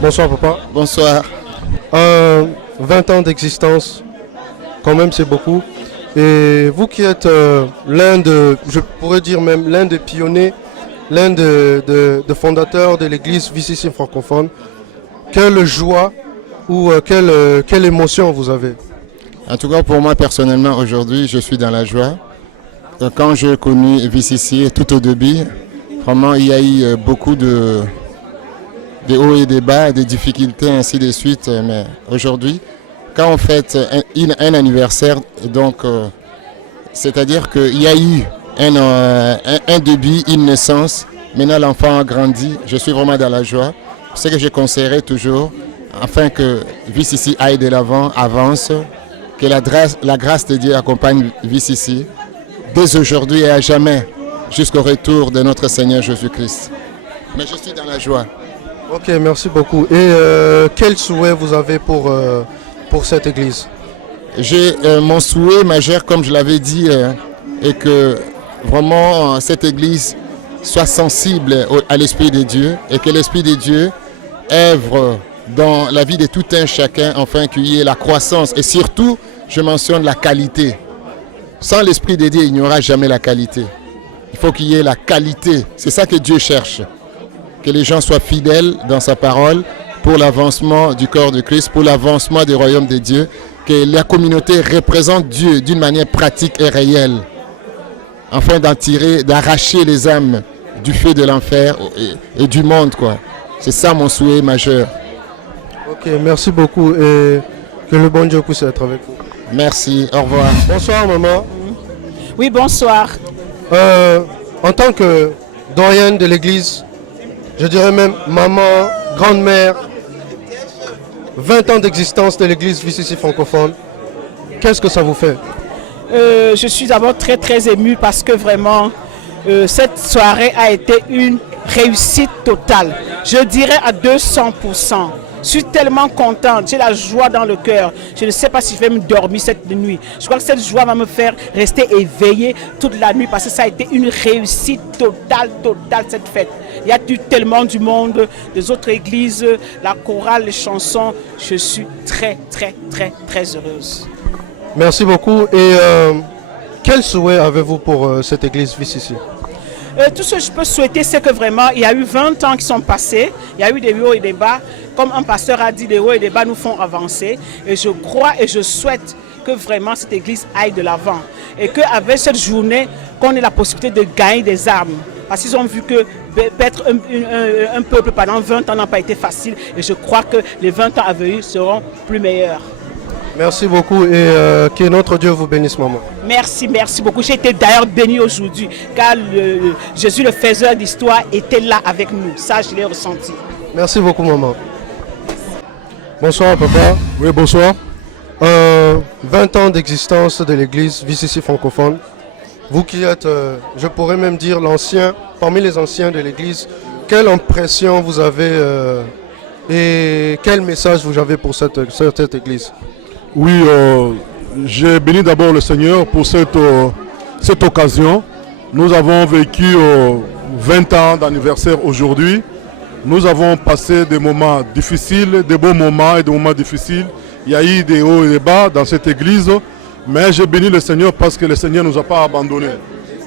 Bonsoir papa. Bonsoir. 20 ans d'existence, quand même c'est beaucoup. Et vous qui êtes l'un de, je pourrais dire même l'un des pionniers, l'un de fondateurs de l'église VCC francophone, quelle joie ou quelle émotion vous avez? En tout cas pour moi personnellement aujourd'hui je suis dans la joie. Quand j'ai connu VCC tout au début, vraiment il y a eu beaucoup de hauts et des bas, des difficultés ainsi de suite. Mais aujourd'hui, quand on fête un anniversaire, donc c'est-à-dire qu'il y a eu un début, une naissance. Maintenant l'enfant a grandi, je suis vraiment dans la joie. Ce que je conseillerais toujours, afin que VCC aille de l'avant, avance, que la grâce de Dieu accompagne VCC dès aujourd'hui et à jamais, jusqu'au retour de notre Seigneur Jésus-Christ. Mais je suis dans la joie. Ok, merci beaucoup. Et quel souhait vous avez pour cette église? J'ai mon souhait majeur, comme je l'avais dit, est que vraiment cette église soit sensible à l'Esprit de Dieu et que l'Esprit de Dieu œuvre dans la vie de tout un chacun, afin qu'il y ait la croissance et surtout, je mentionne la qualité. Sans l'Esprit de Dieu, il n'y aura jamais la qualité. Il faut qu'il y ait la qualité. C'est ça que Dieu cherche. Que les gens soient fidèles dans sa parole pour l'avancement du corps de Christ, pour l'avancement du royaume de Dieu, que la communauté représente Dieu d'une manière pratique et réelle, afin d'arracher les âmes du feu de l'enfer et du monde, quoi. C'est ça mon souhait majeur. Ok, merci beaucoup et que le bon Dieu puisse être avec vous. Merci, au revoir. Bonsoir maman. Oui, bonsoir. En tant que doyenne de l'église, je dirais même maman, grande-mère, 20 ans d'existence de l'église VCC francophone, qu'est-ce que ça vous fait? Je suis d'abord très émue parce que vraiment, cette soirée a été une réussite totale. Je dirais à 200%. Je suis tellement contente, j'ai la joie dans le cœur. Je ne sais pas si je vais me dormir cette nuit. Je crois que cette joie va me faire rester éveillée toute la nuit parce que ça a été une réussite totale cette fête. Il y a eu tellement du monde, des autres églises, la chorale, les chansons. Je suis très heureuse. Merci beaucoup. Et quel souhait avez-vous pour cette église VCC? Tout ce que je peux souhaiter, c'est que vraiment, il y a eu 20 ans qui sont passés, il y a eu des hauts et des bas. Comme un pasteur a dit, les hauts et les bas nous font avancer. Et je crois et je souhaite que vraiment cette église aille de l'avant. Et qu'avec cette journée, qu'on ait la possibilité de gagner des âmes. Parce qu'ils ont vu que être un peuple pendant 20 ans n'a pas été facile. Et je crois que les 20 ans à venir seront plus meilleurs. Merci beaucoup et que notre Dieu vous bénisse, maman. Merci beaucoup. J'ai été d'ailleurs béni aujourd'hui car Jésus, le faiseur d'histoire, était là avec nous. Ça, je l'ai ressenti. Merci beaucoup, maman. Bonsoir, papa. Oui, bonsoir. 20 ans d'existence de l'église VCC francophone. Vous qui êtes, je pourrais même dire, parmi les anciens de l'église, quelle impression vous avez et quel message vous avez pour cette église? Oui, j'ai béni d'abord le Seigneur pour cette occasion. Nous avons vécu 20 ans d'anniversaire aujourd'hui. Nous avons passé des moments difficiles, des beaux moments et des moments difficiles. Il y a eu des hauts et des bas dans cette église. Mais j'ai béni le Seigneur parce que le Seigneur ne nous a pas abandonnés.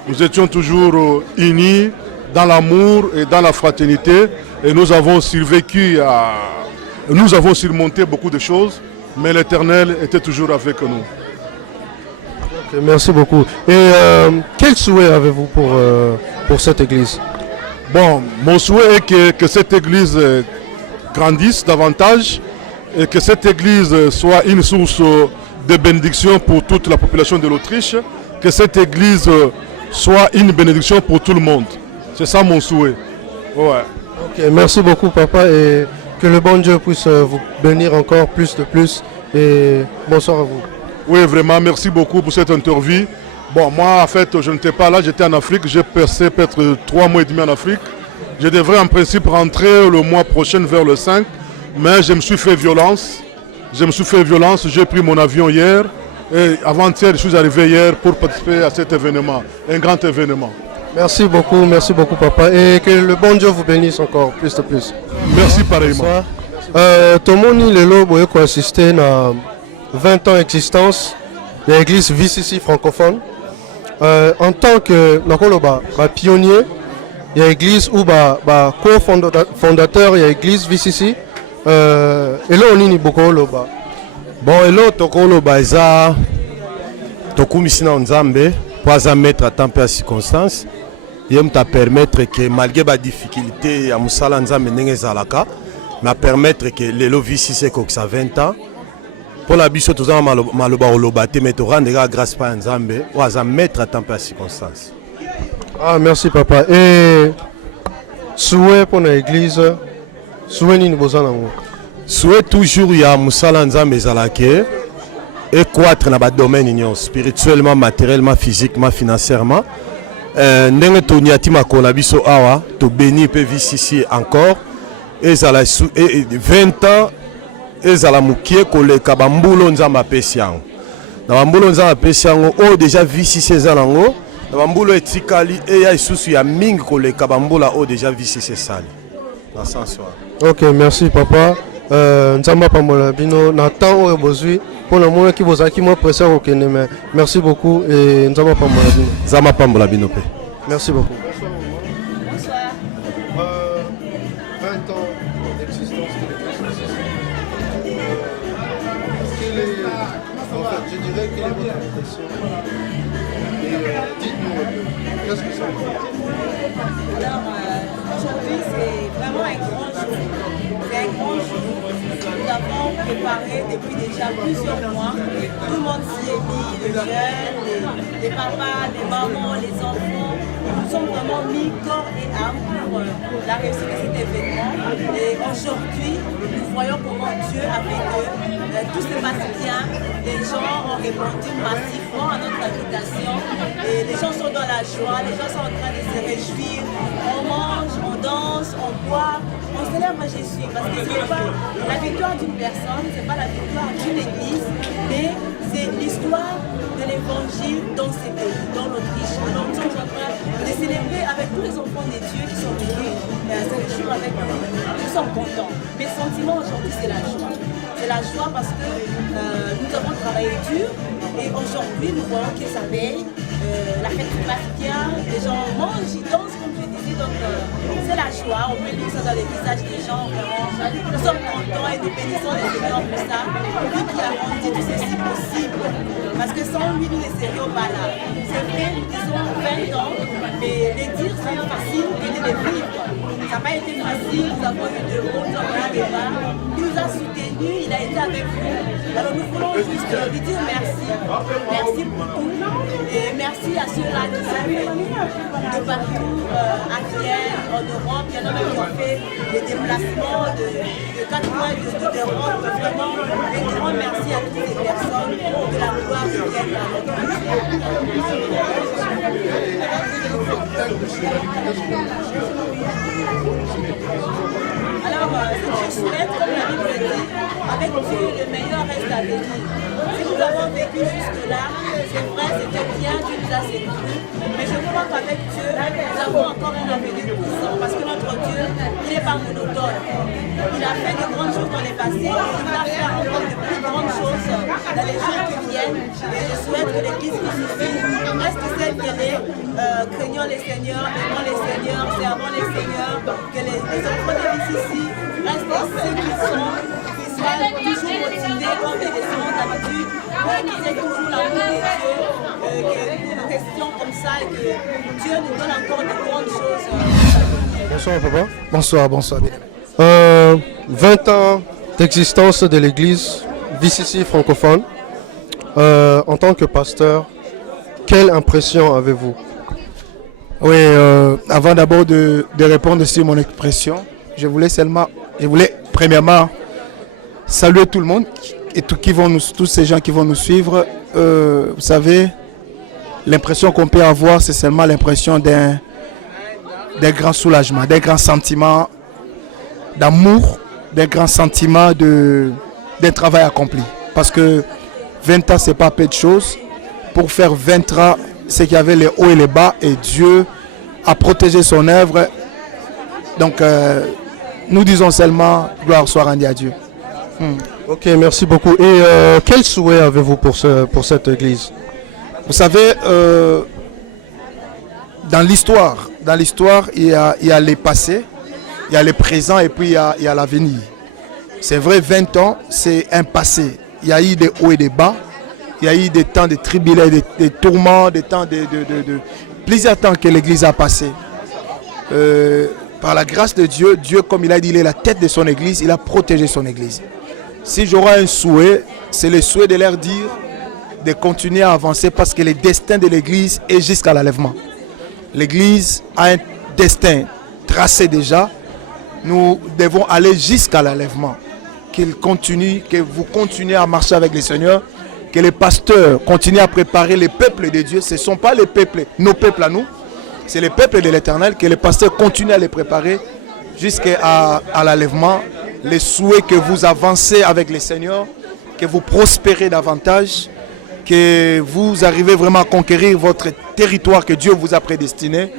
Nous étions toujours unis dans l'amour et dans la fraternité. Et nous avons survécu nous avons surmonté beaucoup de choses. Mais l'Éternel était toujours avec nous. Okay, merci beaucoup. Et quel souhait avez-vous pour cette église? Bon, mon souhait est que cette église grandisse davantage et que cette église soit une source de bénédiction pour toute la population de l'Autriche, que cette église soit une bénédiction pour tout le monde. C'est ça mon souhait. Ouais. Okay, merci beaucoup, papa. Et que le bon Dieu puisse vous bénir encore plus de plus. Et bonsoir à vous. Oui, vraiment, merci beaucoup pour cette interview. Bon, moi, en fait, je n'étais pas là, j'étais en Afrique. J'ai passé peut-être 3 mois et demi en Afrique. Je devrais en principe rentrer le mois prochain vers le 5. Mais je me suis fait violence. J'ai pris mon avion hier. Et avant-hier, je suis arrivé hier pour participer à cet événement. Un grand événement. Merci beaucoup, papa. Et que le bon Dieu vous bénisse encore plus de plus. Merci pareillement. Bonsoir. Merci Tomoni lelo boye ko assister na 20 ans d'existence de l'église VCC francophone. En tant que pionnier, il y a l'église ou co-fondateur, il y a l'église VCC. Et là on est beaucoup là-bas. Bon, et là, tokoloba eza tokumisina nzambe pour mettre à temps et à circonstance. Il t'a permettre que malgré les difficultés ya musala nzambe ndenge zalaka, m'a permettre que les lovis c'est que ça 20 ans. Pour la biso tous maloba oloba te mais to rendre grâce par nzambe ou à mettre à temps et à circonstance. Ah merci papa. Et souhait pour l'église, souhait ni bozana ngo. Souhait toujours ya musala nzambe zalake et croître dans le domaine spirituellement, matériellement, physiquement, financièrement. Ndenge toniati makola biso awa to béni pe VCC encore et 20 ans et zala mukie koleka bambulo nzamba apesi yango. Na bambulo nzamba apesi yango o déjà VCC zalango na bambulo etikali e ya isusu ya mingi koleka bambula o déjà VCC sali. Na sens wa. OK, merci papa. Nzamba pambola bino na temps oyo bozwi pour le moment qui vous a qui moi pressé au Kenya. Merci beaucoup et nzamba pambola bino. Nzamba pambola bino pe. Merci beaucoup. Bonsoir. 20 ans d'existence je dirais quelle est votre impression? Dites-nous, qu'est-ce que ça veut dire? Alors, aujourd'hui, c'est vraiment un grand jour. C'est un grand jour. Nous avons préparé depuis déjà plusieurs mois. Tout le monde s'y est mis, les jeunes, les papas, les mamans, les enfants. Nous sommes vraiment mis corps et âme pour la réussite de cet événement. Et aujourd'hui, nous voyons comment Dieu, avec eux, tout se passe bien. Les gens ont répondu massivement à notre invitation. Et les gens sont dans la joie, les gens sont en train de se réjouir. On mange, on danse, on boit, on célèbre Jésus. Parce que ce n'est pas la victoire d'une personne, ce n'est pas la victoire d'une église, mais c'est l'histoire de l'évangile dans ces pays, dans l'Autriche. Alors nous sommes en train de célébrer avec tous les enfants des dieux qui sont venus se réjouir avec nous. Nous sommes contents. Mes sentiments aujourd'hui, c'est la joie. C'est la joie parce que nous avons travaillé dur et aujourd'hui nous voyons que ça veille, la fête se passe bien, les gens mangent, ils dansent comme je disais, donc c'est la joie, on peut lire ça dans les visages des gens, vraiment. Nous sommes contents et nous bénissons les Seigneurs pour ça, lui qui a rendu tout ceci possible, parce que sans lui nous ne serions pas là. C'est vrai, nous disons 20 ans, mais les dire c'est facile que de les vivre. Ça n'a pas été facile, nous avons eu de bons débats, il nous a soutenus, il a été avec nous. Alors nous voulons juste lui dire merci. Merci pour tout. Et merci à ceux-là qui sont venus de partout, à Kiev, en Europe. Il y en a même qui ont fait des déplacements de 4 mois d'Europe. Vraiment, un grand merci à toutes ces personnes de la gloire de Dieu à notre Alors, je souhaite, comme la Bible dit, avec Dieu, le meilleur reste à venir. Si nous avons vécu jusque-là, c'est vrai, c'était bien, Dieu nous a séduits. Mais je crois qu'avec Dieu, nous avons encore un avenir puissant. Parce que notre Dieu, il n'est pas monotone. Il a fait de grandes choses dans les passés. Il va faire encore de plus grandes choses dans les jours qui viennent. Et je souhaite que l'Église qui suffit reste celle qu'elle est. Craignons les seigneurs, aimons les seigneurs, servons les seigneurs. Que les enfants de ici restent ceux qui sont. Toujours motivés comme des descendants d'habitude, qu'ils aient toujours l'amour de Dieu, que nous restions comme ça et que Dieu nous donne encore de grandes choses. Bonsoir papa. Bonsoir, bonsoir. 20 ans d'existence de l'église VCC francophone. En tant que pasteur, quelle impression avez-vous? Oui, avant d'abord de répondre sur mon expression, je voulais premièrement saluer tout le monde et tous ces gens qui vont nous suivre. Vous savez, l'impression qu'on peut avoir, c'est seulement l'impression d'un grand soulagement, d'un grand sentiment d'amour, d'un grand sentiment d'un travail accompli. Parce que 20 ans, c'est pas peu de choses. Pour faire 20 ans, c'est qu'il y avait les hauts et les bas et Dieu a protégé son œuvre. Donc, nous disons seulement gloire soit rendue à Dieu. Ok, merci beaucoup. Et quel souhait avez-vous pour cette église? Vous savez, dans l'histoire, il y a les passés, il y a les présents et puis il y a l'avenir. C'est vrai, 20 ans, c'est un passé. Il y a eu des hauts et des bas. Il y a eu des temps de tribulations, des tourments, des temps de plusieurs temps que l'Église a passé. Par la grâce de Dieu, Dieu, comme il a dit, il est la tête de son Église, il a protégé son Église. Si j'aurai un souhait, c'est le souhait de leur dire de continuer à avancer parce que le destin de l'Église est jusqu'à l'enlèvement. L'Église a un destin tracé déjà. Nous devons aller jusqu'à l'enlèvement. Qu'il continue, que vous continuez à marcher avec le Seigneur, que les pasteurs continuent à préparer les peuples de Dieu. Ce ne sont pas les peuples, nos peuples à nous, c'est les peuples de l'Éternel, que les pasteurs continuent à les préparer jusqu'à l'enlèvement. Les souhaits que vous avancez avec le Seigneur, que vous prospérez davantage, que vous arrivez vraiment à conquérir votre territoire que Dieu vous a prédestiné.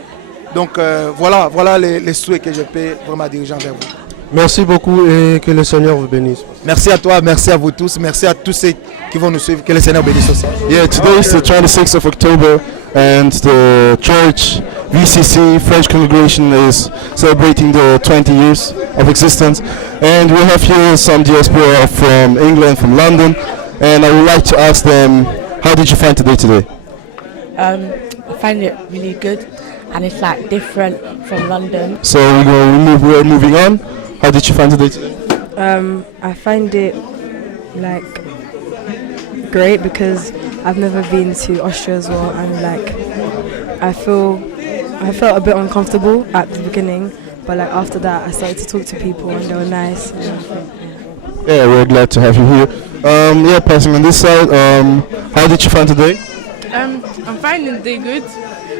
Donc voilà les souhaits que je peux vraiment diriger vers vous. Merci beaucoup et que le Seigneur vous bénisse. Merci à toi, merci à vous tous, merci à tous ceux qui vont nous suivre. Que le Seigneur bénisse aussi. Yeah, today is the 26th of October and the church VCC French congregation is celebrating the 20 years of existence, and we have here some diaspora from England, from London, and I would like to ask them, how did you find today? I find it really good, and it's like different from London. So we're moving on. How did you find today? I find it like great because I've never been to Austria as well, and like I felt a bit uncomfortable at the beginning, but like after that I started to talk to people and they were nice and everything. Yeah, we're glad to have you here. Yeah, passing on this side, how did you find today? I'm finding the day good.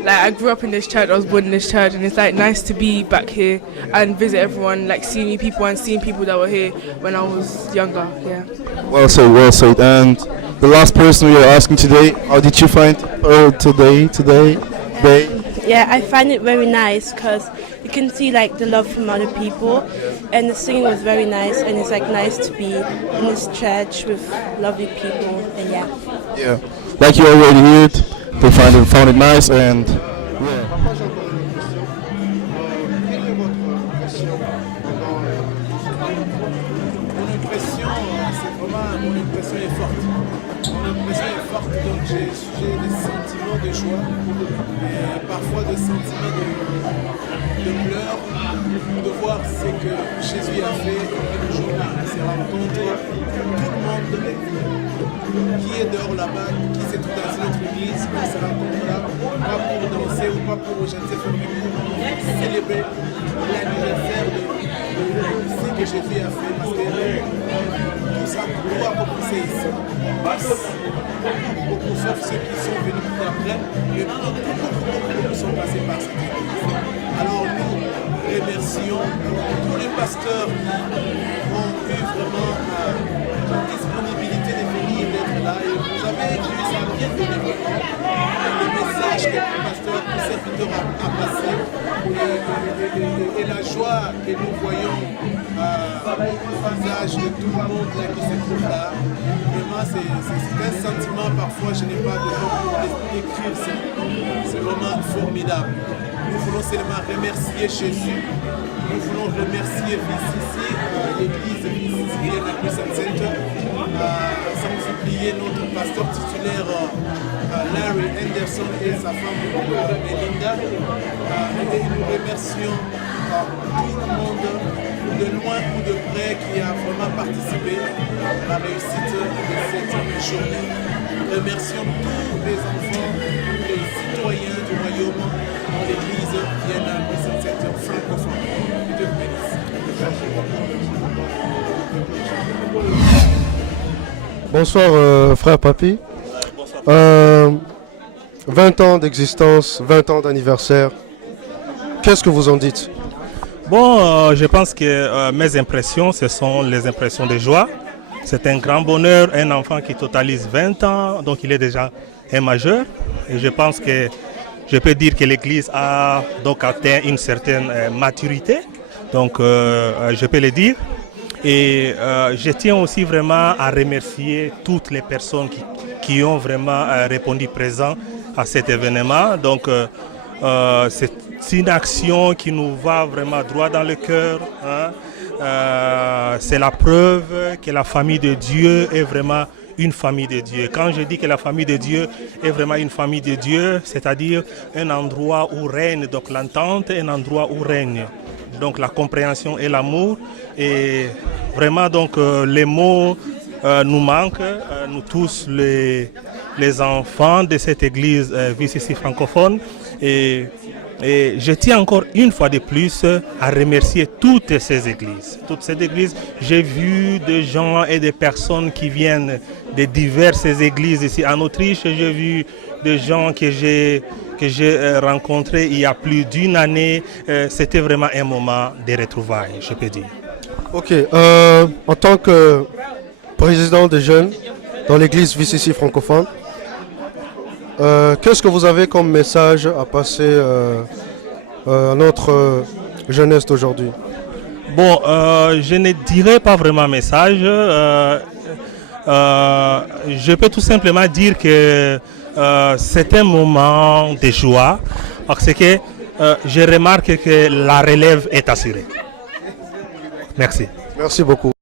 Like I grew up in this church, I was born in this church, and it's like nice to be back here and visit everyone, like seeing new people and seeing people that were here when I was younger. Yeah. Well said. And the last person we are asking today, how did you find today? Yeah, I find it very nice because you can see like the love from other people, and the singing was very nice, and it's like nice to be in this church with lovely people, and yeah. Yeah, like you already heard, they found it nice, and yeah. Parfois des sentiments de pleurs, de voir ce que Jésus a fait aujourd'hui, ces rencontres, tout le monde qui est dehors là-bas, qui se trouve dans notre église, pour ces rencontres-là, pas pour danser ou pas pour, je ne sais pas, mais pour célébrer l'anniversaire de ce que Jésus a fait, parce que tout ça doit commencer ici. Beaucoup, sauf ceux qui sont venus plus après, mais beaucoup sont passés par cette église. Alors nous remercions tous les pasteurs qui ont eu vraiment la disponibilité de venir, d'être là. Et vous avez vu, ça a bien donné vraiment le message que le pasteur, le serviteur a passé et la joie que nous voyons au visage de tout le monde là qui se trouve là. Vraiment, c'est un sentiment, parfois je n'ai pas de mots pour décrire ça. C'est vraiment formidable. Nous voulons seulement remercier Jésus. Nous voulons remercier VCC, l'église VCC et la Christian Center, sans oublier notre pasteur titulaire Larry Anderson et sa femme Melinda. Et nous remercions tout le monde, de loin ou de près, qui a vraiment participé à la réussite de cette journée. Nous remercions tous les enfants, les citoyens du royaume dans l'église Vienna Christian Center francophone. Que Dieu vous bénisse. Bonsoir frère Papi. 20 ans d'existence, 20 ans d'anniversaire. Qu'est-ce que vous en dites? Bon, je pense que mes impressions, ce sont les impressions de joie. C'est un grand bonheur, un enfant qui totalise 20 ans, donc il est déjà un majeur. Et je pense que je peux dire que l'Église a donc atteint une certaine maturité, Donc je peux le dire. Et je tiens aussi vraiment à remercier toutes les personnes qui ont vraiment répondu présent à cet événement. Donc c'est une action qui nous va vraiment droit dans le cœur. Hein. C'est la preuve que la famille de Dieu est vraiment une famille de Dieu. Quand je dis que la famille de Dieu est vraiment une famille de Dieu, c'est-à-dire un endroit où règne donc l'entente, un endroit où règne donc la compréhension et l'amour. Et vraiment donc les mots nous manquent, nous tous les enfants de cette église VCC francophone. Et je tiens encore une fois de plus à remercier toutes ces églises. Toutes ces églises, j'ai vu des gens et des personnes qui viennent de diverses églises ici en Autriche. J'ai vu des gens que j'ai rencontrés il y a plus d'une année. C'était vraiment un moment de retrouvailles, je peux dire. Ok, en tant que président des jeunes dans l'église VCC francophone, qu'est-ce que vous avez comme message à passer à notre jeunesse d'aujourd'hui? Bon, je ne dirais pas vraiment message. Je peux tout simplement dire que c'est un moment de joie parce que je remarque que la relève est assurée. Merci. Merci beaucoup.